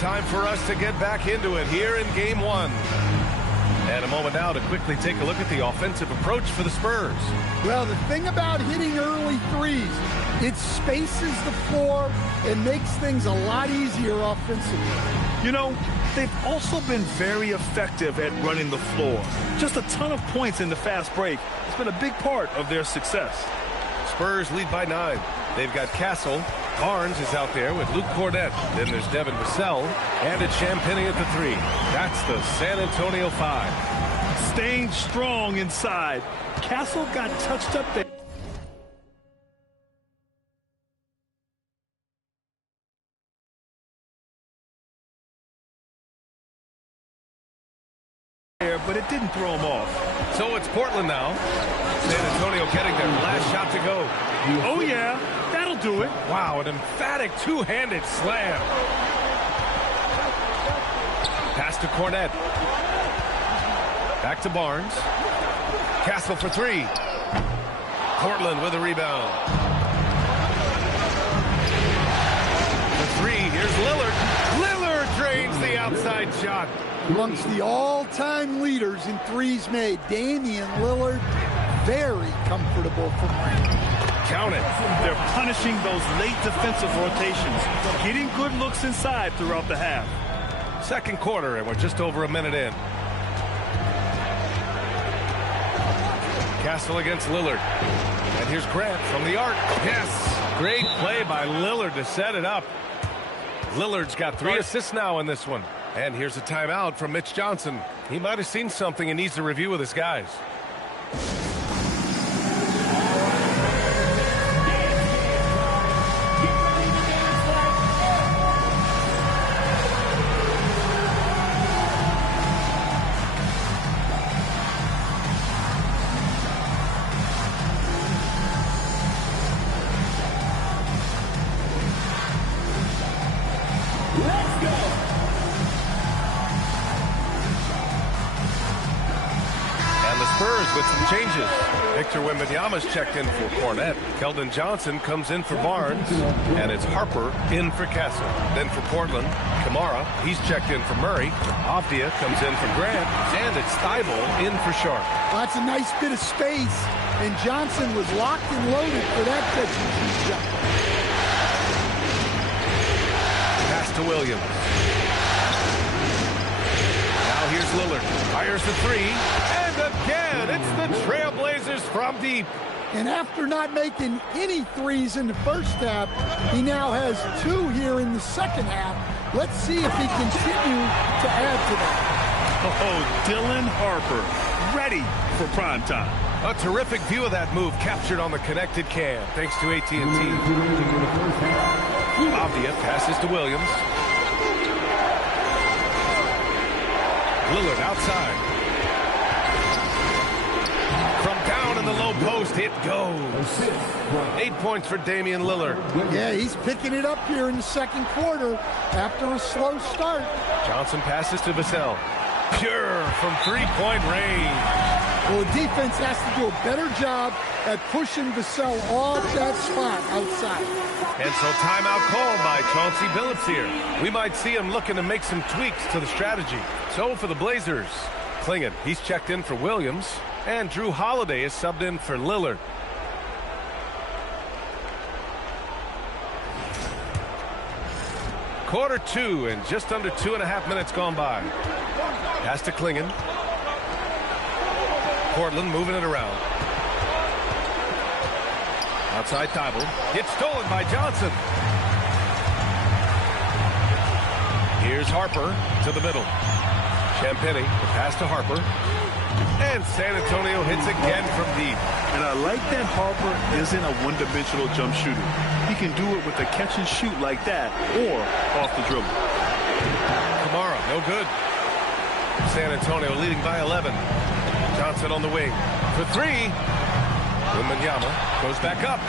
time for us to get back into it here in Game 1. And a moment now to quickly take a look at the offensive approach for the Spurs. Well, the thing about hitting early threes, it spaces the floor and makes things a lot easier offensively. You know, they've also been very effective at running the floor. Just a ton of points in the fast break. It's been a big part of their success. Spurs lead by 9. They've got Castle. Barnes is out there with Luke Cornett. Then there's Devin Vassell. And it's Champagnie at the 3. That's the San Antonio 5. Staying strong inside. Castle got touched up there. But it didn't throw him off. So it's Portland now. San Antonio getting their last shot to go. Oh, yeah. That'll do it. Wow, an emphatic two-handed slam. Pass to Cornett. Back to Barnes. Castle for 3. Portland with a rebound. For 3, here's Lillard. Lillard drains the outside shot. Amongst the all-time leaders in threes made, Damian Lillard, very comfortable from range. Count it. They're punishing those late defensive rotations, getting good looks inside throughout the half. Second quarter, and we're just over a minute in. Castle against Lillard. And here's Grant from the arc. Yes! Great play by Lillard to set it up. Lillard's got 3 assists now in this one. And here's a timeout from Mitch Johnson. He might have seen something and needs to review with his guys. Spurs with some changes. Victor Wembanyama's checked in for Cornett. Keldon Johnson comes in for Barnes. And it's Harper in for Castle. Then for Portland, Kamara. He's checked in for Murray. Avdia comes in for Grant. And it's Thibault in for Sharp. Well, that's a nice bit of space. And Johnson was locked and loaded for that catch-and-shoot shot. Pass to Williams. Now here's Lillard. Fires the 3. Again, it's the Trailblazers from deep. And after not making any threes in the first half, he now has 2 here in the second half. Let's see if he continue to add to that. Oh, Dylan Harper, ready for prime time. A terrific view of that move captured on the connected cam, thanks to AT&T. Avdia passes to Williams. Lillard outside. From down in the low post, it goes. 8 points for Damian Lillard. Yeah, he's picking it up here in the second quarter after a slow start. Johnson passes to Vassell. Pure from three-point range. Well, the defense has to do a better job at pushing Vassell off that spot outside. And so timeout called by Chauncey Billups here. We might see him looking to make some tweaks to the strategy. So for the Blazers, Klingon, he's checked in for Williams. And Drew Holiday is subbed in for Lillard. Quarter 2 and just under 2.5 minutes gone by. Pass to Klingon. Portland moving it around. Outside Thibault. Gets stolen by Johnson. Here's Harper to the middle. Champagnie, the pass to Harper. And San Antonio hits again from deep. And I like that Harper isn't a one-dimensional jump shooter. He can do it with a catch and shoot like that or off the dribble. Kamara, no good. San Antonio leading by 11. Johnson on the wing for 3. Wembanyama goes back up.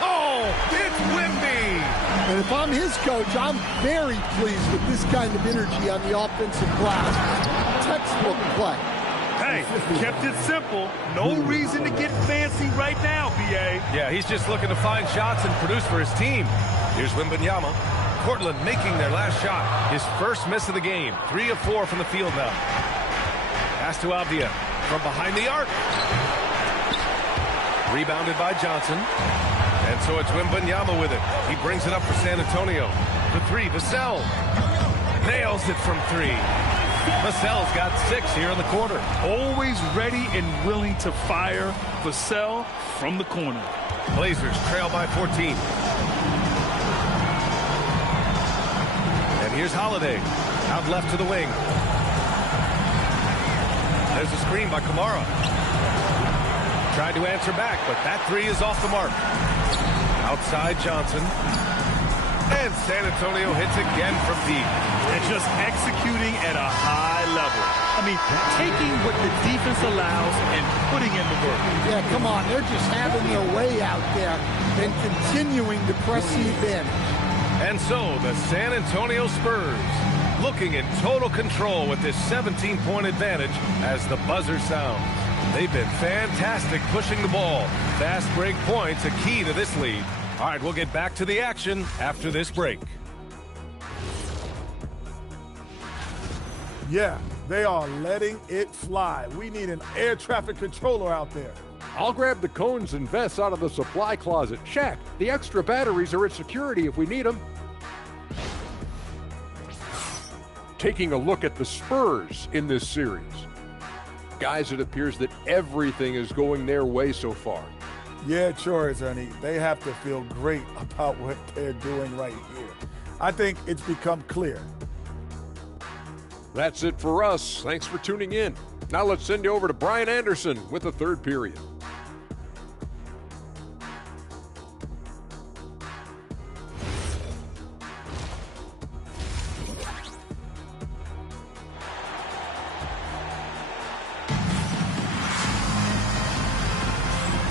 Oh, it's Wemby. And if I'm his coach, I'm very pleased with this kind of energy on the offensive glass. Textbook play. Hey, kept it simple. No reason to get fancy right now, BA. Yeah, he's just looking to find shots and produce for his team. Here's Wembanyama. Portland making their last shot. His first miss of the game. 3 of 4 from the field now. Pass to Avdia from behind the arc. Rebounded by Johnson. And so it's Wembanyama with it. He brings it up for San Antonio. For 3, Vassell. Nails it from 3. Vassell's got 6 here in the quarter. Always ready and willing to fire. Vassell from the corner. Blazers trail by 14. And here's Holiday. Out left to the wing. There's a screen by Kamara. Tried to answer back, but that 3 is off the mark. Outside Johnson. And San Antonio hits again from deep. And just executing at a high level. I mean, taking what the defense allows and putting in the work. Yeah, come on. They're just having their way out there and continuing to press the advantage. And so the San Antonio Spurs looking in total control with this 17-point advantage as the buzzer sounds. They've been fantastic pushing the ball. Fast break points a key to this lead. All right, we'll get back to the action after this break. Yeah, they are letting it fly. We need an air traffic controller out there. I'll grab the cones and vests out of the supply closet. Shaq, the extra batteries are at security if we need them. Taking a look at the Spurs in this series. Guys, it appears that everything is going their way so far. Yeah, it sure is, Ernie. They have to feel great about what they're doing right here. I think it's become clear. That's it for us. Thanks for tuning in. Now let's send you over to Brian Anderson with the third period.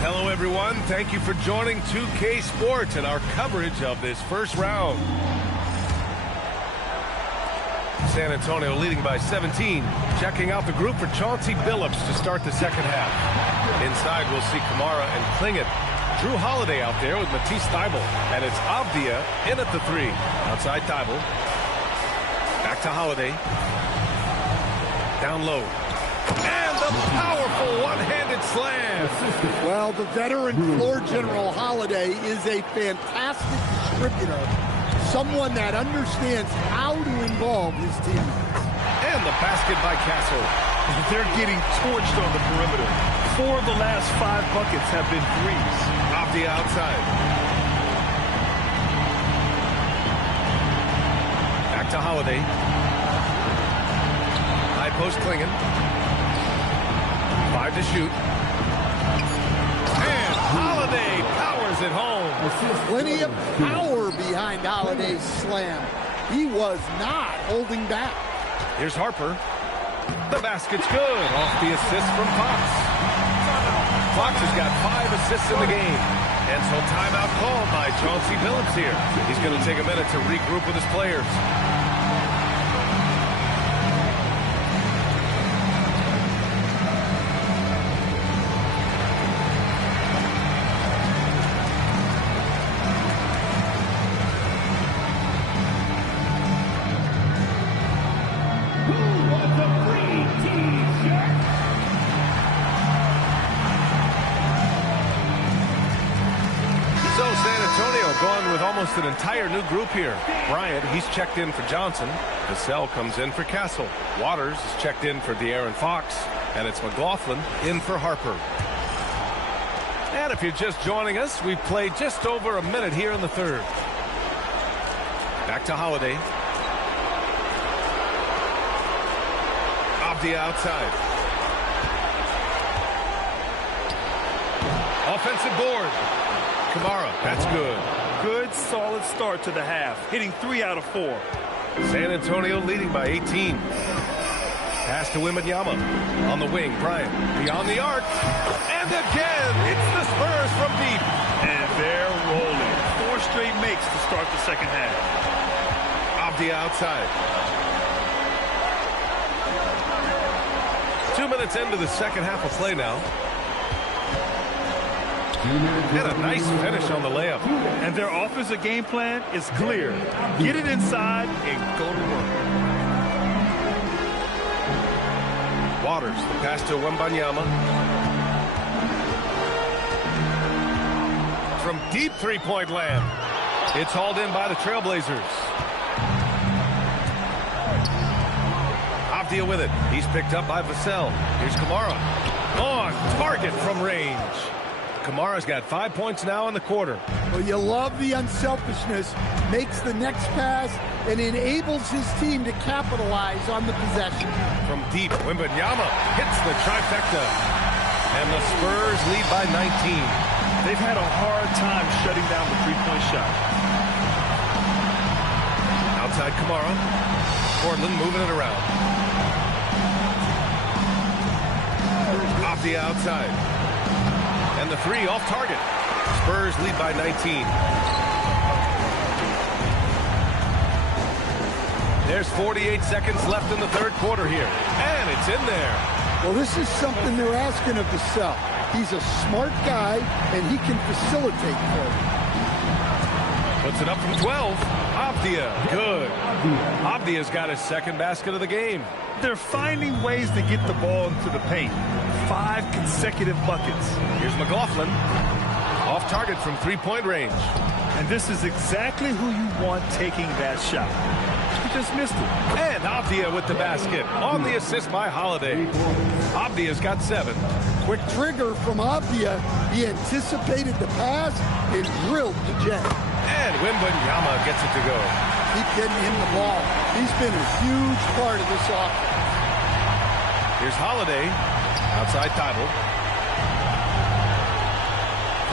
Hello, everyone. Thank you for joining 2K Sports and our coverage of this first round. San Antonio leading by 17. Checking out the group for Chauncey Billups to start the second half. Inside, we'll see Kamara and Klingett. Drew Holiday out there with Matisse Thybulle. And it's Avdia in at the 3. Outside Thybulle. Back to Holiday. Down low. And the powerful one-handed slam. Well, the veteran floor general Holiday is a fantastic distributor. Someone that understands how to involve his teammates. And the basket by Castle. They're getting torched on the perimeter. 4 of the last 5 buckets have been threes. Off the outside. Back to Holiday. High post Klingett. 5 to shoot. And Holiday powers it home. Plenty of power behind Holiday's slam. He was not holding back. Here's Harper. The basket's good. Off the assist from Fox. Fox has got 5 assists in the game. And so timeout called by Chauncey Billups here. He's going to take a minute to regroup with his players. Gone with almost an entire new group here. Bryant, he's checked in for Johnson. Vassell comes in for Castle. Waters is checked in for De'Aaron Fox. And it's McLaughlin in for Harper. And if you're just joining us, we've played just over a minute here in the third. Back to Holiday. Off the outside. Offensive board. Kamara, that's good. Good, solid start to the half, hitting 3 out of 4. San Antonio leading by 18. Pass to Wembanyama. On the wing, Bryant. Beyond the arc. And again, it's the Spurs from deep. And they're rolling. 4 straight makes to start the second half. Off the outside. 2 minutes into the second half of play now. And a nice finish on the layup. And their offensive game plan is clear. Get it inside and go to work. Waters, the pass to Wembanyama. From deep three-point land. It's hauled in by the Trailblazers. Avdia with it. He's picked up by Vassell. Here's Kamara. On target from range. Kamara's got 5 points now in the quarter. Well, you love the unselfishness. Makes the next pass and enables his team to capitalize on the possession. From deep, Wembanyama hits the trifecta. And the Spurs lead by 19. They've had a hard time shutting down the three-point shot. Outside Kamara. Portland moving it around. Off the outside. And the three off target. Spurs lead by 19. There's 48 seconds left in the third quarter here. And it's in there. Well, this is something they're asking of Vassell. He's a smart guy, and he can facilitate for them. Puts it up from 12. Avdia, good. Avdia's got his second basket of the game. They're finding ways to get the ball into the paint. 5 consecutive buckets. Here's McLaughlin. Off target from three-point range. And this is exactly who you want taking that shot. He just missed it. And Avdia with the basket on the assist by Holiday. Avdia's got 7. Quick trigger from Avdia. He anticipated the pass and drilled the jet. And Wembanyama gets it to go. Keep getting him the ball. He's been a huge part of this offense. Here's Holiday. Outside Thibault.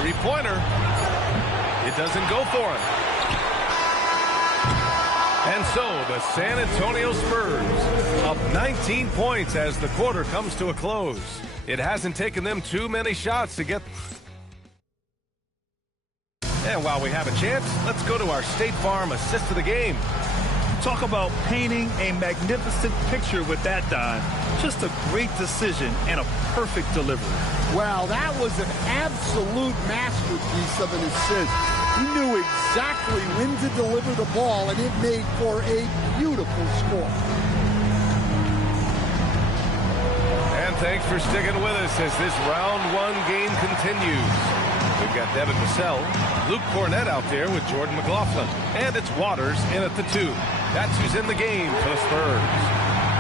Three-pointer. It doesn't go for him. And so the San Antonio Spurs up 19 points as the quarter comes to a close. It hasn't taken them too many shots to get. And while we have a chance, let's go to our State Farm assist of the game. Talk about painting a magnificent picture with that, Don. Just a great decision and a perfect delivery. Wow, that was an absolute masterpiece of an assist. He knew exactly when to deliver the ball, and it made for a beautiful score. And thanks for sticking with us as this round one game continues. We've got Devin Vassell, Luke Cornett out there with Jordan McLaughlin. And it's Waters in at the 2. That's who's in the game for the Spurs.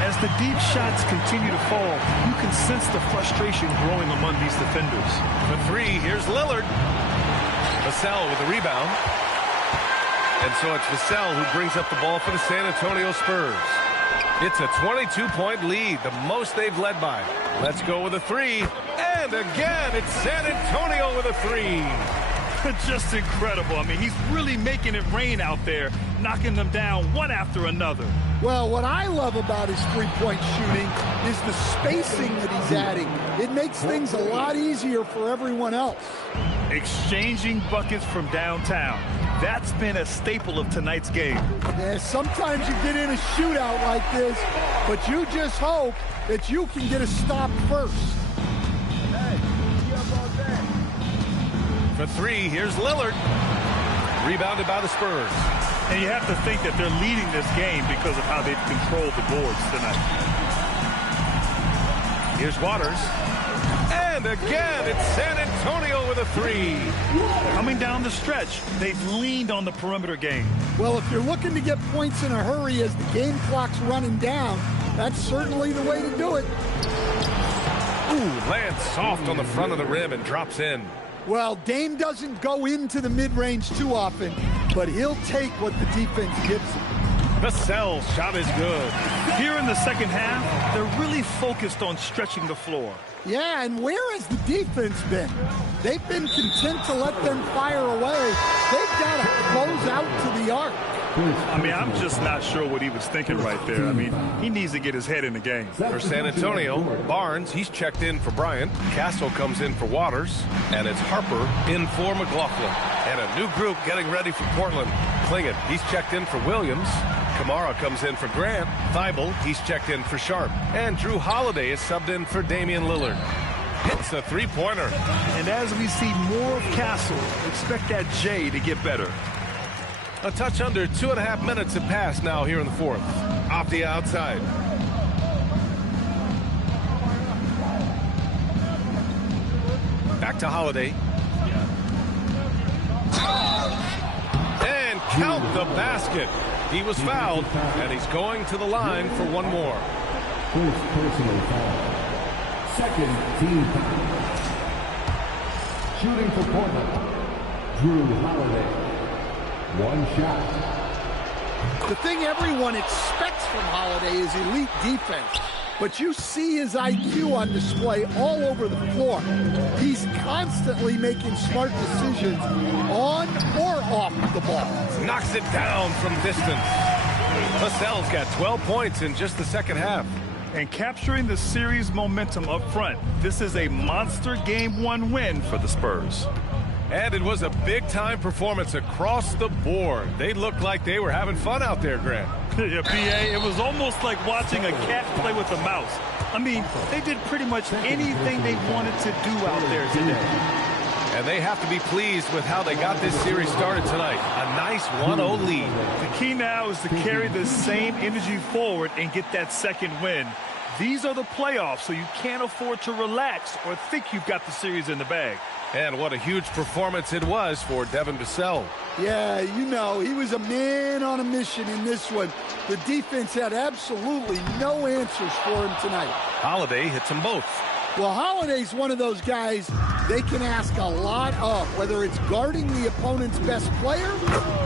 As the deep shots continue to fall, you can sense the frustration growing among these defenders. For 3, here's Lillard. Vassell with the rebound. And so it's Vassell who brings up the ball for the San Antonio Spurs. It's a 22-point lead, the most they've led by. Let's go with a 3. And again, it's San Antonio with a 3. Just incredible. I mean, he's really making it rain out there, knocking them down one after another. Well, what I love about his three-point shooting is the spacing that he's adding. It makes things a lot easier for everyone else. Exchanging buckets from downtown. That's been a staple of tonight's game. Yeah, sometimes you get in a shootout like this, but you just hope that you can get a stop first. For 3, here's Lillard. Rebounded by the Spurs. And you have to think that they're leading this game because of how they've controlled the boards tonight. Here's Waters. And again, it's San Antonio with a 3. Coming down the stretch, they've leaned on the perimeter game. Well, if you're looking to get points in a hurry as the game clock's running down, that's certainly the way to do it. Ooh, lands soft on the front of the rim and drops in. Well, Dame doesn't go into the mid-range too often, but he'll take what the defense gives him. Vassell's shot is good. Here in the second half, they're really focused on stretching the floor. Yeah, and where has the defense been? They've been content to let them fire away. They've got to close out to the arc. I mean, I'm just not sure what he was thinking right there. I mean, he needs to get his head in the game. For San Antonio, Barnes, he's checked in for Bryant. Castle comes in for Waters. And it's Harper in for McLaughlin. And a new group getting ready for Portland. Klingett, he's checked in for Williams. Kamara comes in for Grant. Thibault, he's checked in for Sharp. And Drew Holiday is subbed in for Damian Lillard. hits a three-pointer. And as we see more of Castle, expect that J to get better. A touch under 2.5 minutes have passed now here in the fourth. Off the outside. Back to Holiday. And count the basket. He was fouled, and he's going to the line for one more. First personal foul. Second team foul. Shooting for Portland, Drew Holiday. One shot. The thing everyone expects from Holiday is elite defense. But you see his IQ on display all over the floor. He's constantly making smart decisions on or off the ball. Knocks it down from distance. Vassell's got 12 points in just the second half. And capturing the series momentum up front, this is a monster Game 1 win for the Spurs. And it was a big-time performance across the board. They looked like they were having fun out there, Grant. Yeah, B.A., it was almost like watching a cat play with a mouse. I mean, they did pretty much anything they wanted to do out there today. And they have to be pleased with how they got this series started tonight. A nice 1-0 lead. The key now is to carry this same energy forward and get that second win. These are the playoffs, so you can't afford to relax or think you've got the series in the bag. And what a huge performance it was for Devin Vassell. Yeah, you know, he was a man on a mission in this one. The defense had absolutely no answers for him tonight. Holiday hits them both. Well, Holiday's one of those guys they can ask a lot of, whether it's guarding the opponent's best player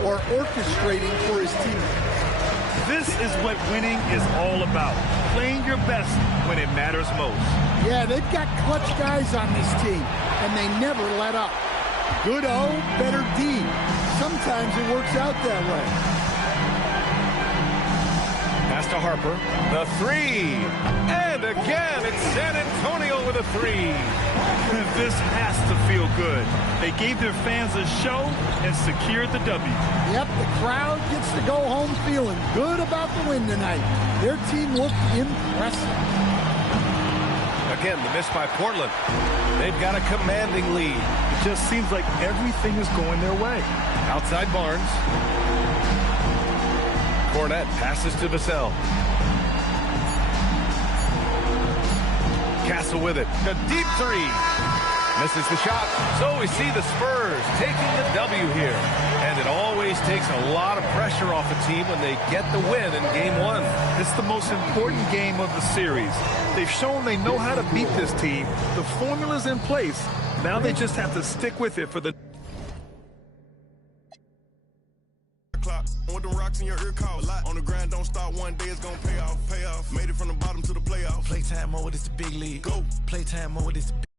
or orchestrating for his team. This is what winning is all about, playing your best when it matters most. Yeah, they've got clutch guys on this team, and they never let up. Good O, better D. Sometimes it works out that way. Pass to Harper. The three. And again, it's San Antonio with a three. This has to feel good. They gave their fans a show and secured the W. Yep, the crowd gets to go home feeling good about the win tonight. Their team looked impressive. Again, the miss by Portland. They've got a commanding lead. It just seems like everything is going their way. Outside Barnes. Cornette passes to Vassell. Castle with it. A deep three. Misses the shot. So we see the Spurs taking the W here. And it always takes a lot of pressure off a team when they get the win in Game 1. It's the most important game of the series. They've shown they know how to beat this team. The formula's in place. Now they just have to stick with it for the... With them rocks in your ear call. On the grind, don't stop. One day it's gonna pay off. Made it from the bottom to the playoffs. Playtime mode is the big league. Go. Playtime mode is the